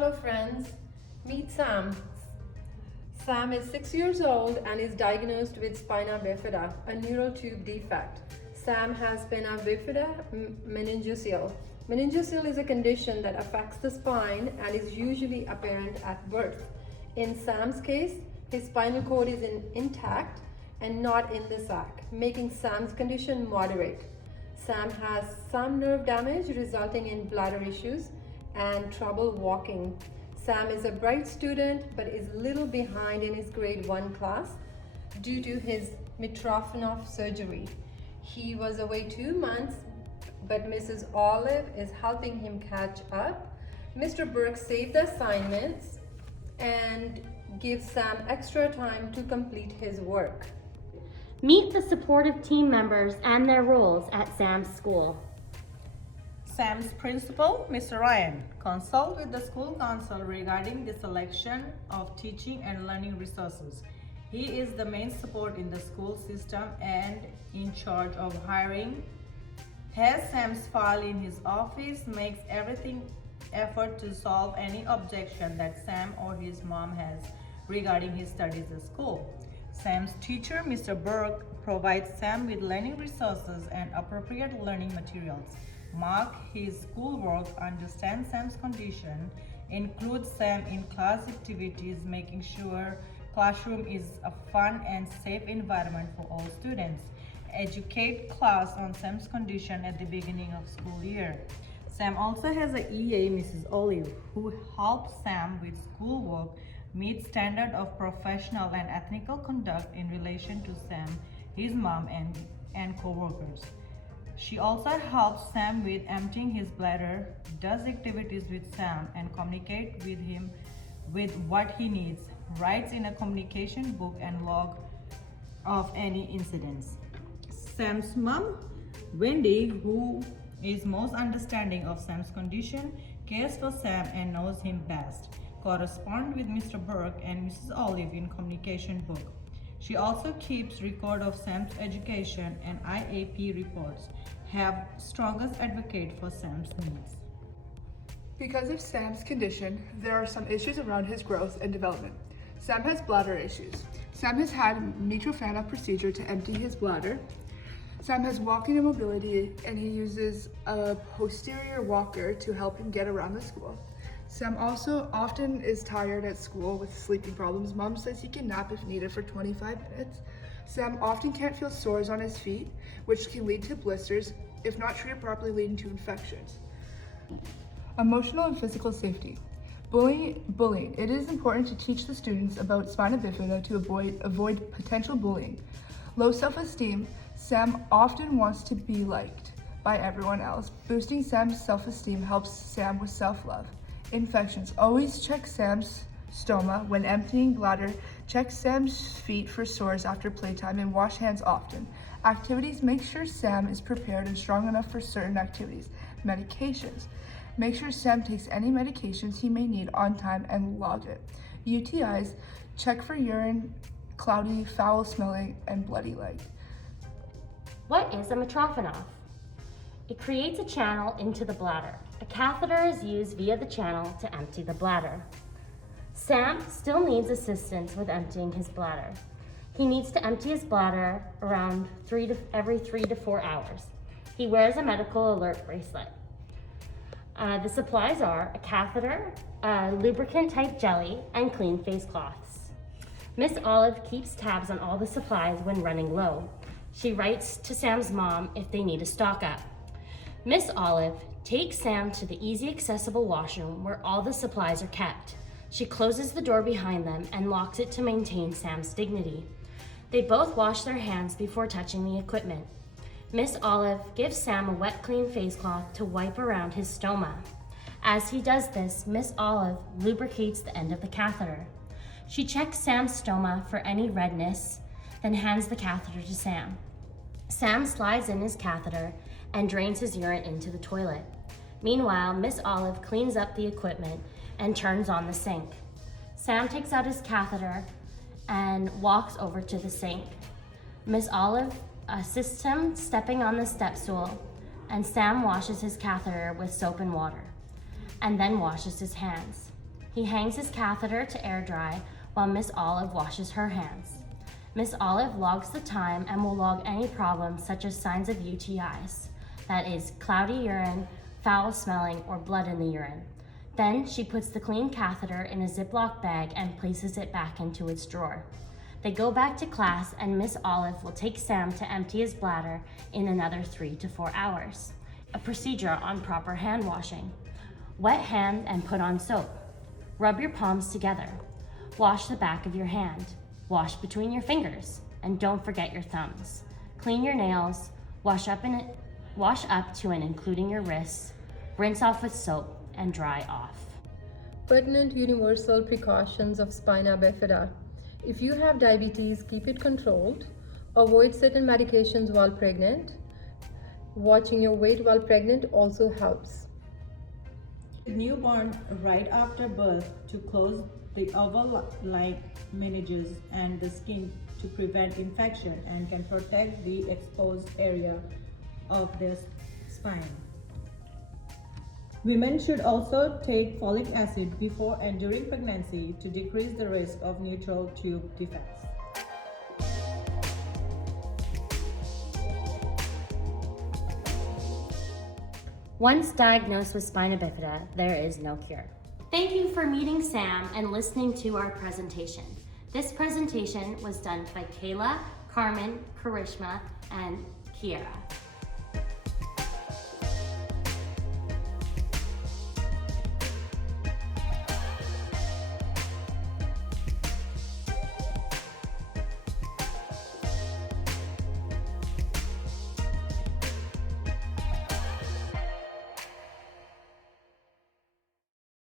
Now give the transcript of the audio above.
Hello friends, meet Sam. Sam is 6 years old and is diagnosed with spina bifida, a neural tube defect. Sam has spina bifida meningocele. Meningocele is a condition that affects the spine and is usually apparent at birth. In Sam's case, his spinal cord is intact and not in the sac, making Sam's condition moderate. Sam has some nerve damage resulting in bladder issues and trouble walking. Sam is a bright student but is little behind in his grade 1 class due to his Mitrofanoff surgery. He was away 2 months, but Mrs. Olive is helping him catch up. Mr. Burke saved the assignments and gives Sam extra time to complete his work. Meet the supportive team members and their roles at Sam's school. Sam's principal, Mr. Ryan, consult with the school council regarding the selection of teaching and learning resources. He is the main support in the school system and in charge of hiring. Has Sam's file in his office, makes everything effort to solve any objection that Sam or his mom has regarding his studies at school. Sam's teacher, Mr. Burke, provides Sam with learning resources and appropriate learning materials. Mark his schoolwork, understand Sam's condition, include Sam in class activities, making sure classroom is a fun and safe environment for all students. Educate class on Sam's condition at the beginning of school year. Sam also has an EA, Mrs. Olive, who helps Sam with schoolwork, meet standard of professional and ethical conduct in relation to Sam, his mom, and co-workers. She also helps Sam with emptying his bladder, does activities with Sam, and communicate with him with what he needs, writes in a communication book and log of any incidents. Sam's mom, Wendy, who is most understanding of Sam's condition, cares for Sam and knows him best, correspond with Mr. Burke and Mrs. Olive in communication book. She also keeps record of Sam's education and IAP reports, have strongest advocate for Sam's needs. Because of Sam's condition, there are some issues around his growth and development. Sam has bladder issues. Sam has had a Mitrofanoff procedure to empty his bladder. Sam has walking immobility and he uses a posterior walker to help him get around the school. Sam also often is tired at school with sleeping problems. Mom says he can nap if needed for 25 minutes. Sam often can't feel sores on his feet, which can lead to blisters, if not treated properly, leading to infections. Emotional and physical safety. Bullying. It is important to teach the students about spina bifida to avoid potential bullying. Low self-esteem. Sam often wants to be liked by everyone else. Boosting Sam's self-esteem helps Sam with self-love. Infections. Always check Sam's stoma when emptying bladder. Check Sam's feet for sores after playtime and wash hands often. Activities. Make sure Sam is prepared and strong enough for certain activities. Medications. Make sure Sam takes any medications he may need on time and log it. UTIs. Check for urine, cloudy, foul smelling, and bloody leg. What is a Mitrofanoff? It creates a channel into the bladder. A catheter is used via the channel to empty the bladder. Sam still needs assistance with emptying his bladder. He needs to empty his bladder around every 3 to 4 hours. He wears a medical alert bracelet. The supplies are a catheter, a lubricant type jelly, and clean face cloths. Miss Olive keeps tabs on all the supplies when running low. She writes to Sam's mom if they need a stock up. Miss Olive takes Sam to the easy accessible washroom where all the supplies are kept. She closes the door behind them and locks it to maintain Sam's dignity. They both wash their hands before touching the equipment. Miss Olive gives Sam a wet, clean face cloth to wipe around his stoma. As he does this, Miss Olive lubricates the end of the catheter. She checks Sam's stoma for any redness, then hands the catheter to Sam. Sam slides in his catheter and drains his urine into the toilet. Meanwhile, Miss Olive cleans up the equipment and turns on the sink. Sam takes out his catheter and walks over to the sink. Miss Olive assists him stepping on the step stool, and Sam washes his catheter with soap and water, and then washes his hands. He hangs his catheter to air dry while Miss Olive washes her hands. Miss Olive logs the time and will log any problems such as signs of UTIs, that is, cloudy urine, foul smelling, or blood in the urine. Then she puts the clean catheter in a Ziploc bag and places it back into its drawer. They go back to class and Miss Olive will take Sam to empty his bladder in another 3 to 4 hours. A procedure on proper hand washing. Wet hand and put on soap. Rub your palms together. Wash the back of your hand. Wash between your fingers. And don't forget your thumbs. Clean your nails. Wash up to and including your wrists. Rinse off with soap and dry off. Pertinent universal precautions of spina bifida. If you have diabetes, keep it controlled. Avoid certain medications while pregnant. Watching your weight while pregnant also helps. Newborn right after birth to close the oval-like meninges and the skin to prevent infection and can protect the exposed area of their spine. Women should also take folic acid before and during pregnancy to decrease the risk of neutral tube defects. Once diagnosed with spina bifida, there is no cure. Thank you for meeting Sam and listening to our presentation. This presentation was done by Kayla, Carmen, Karishma, and Kiera.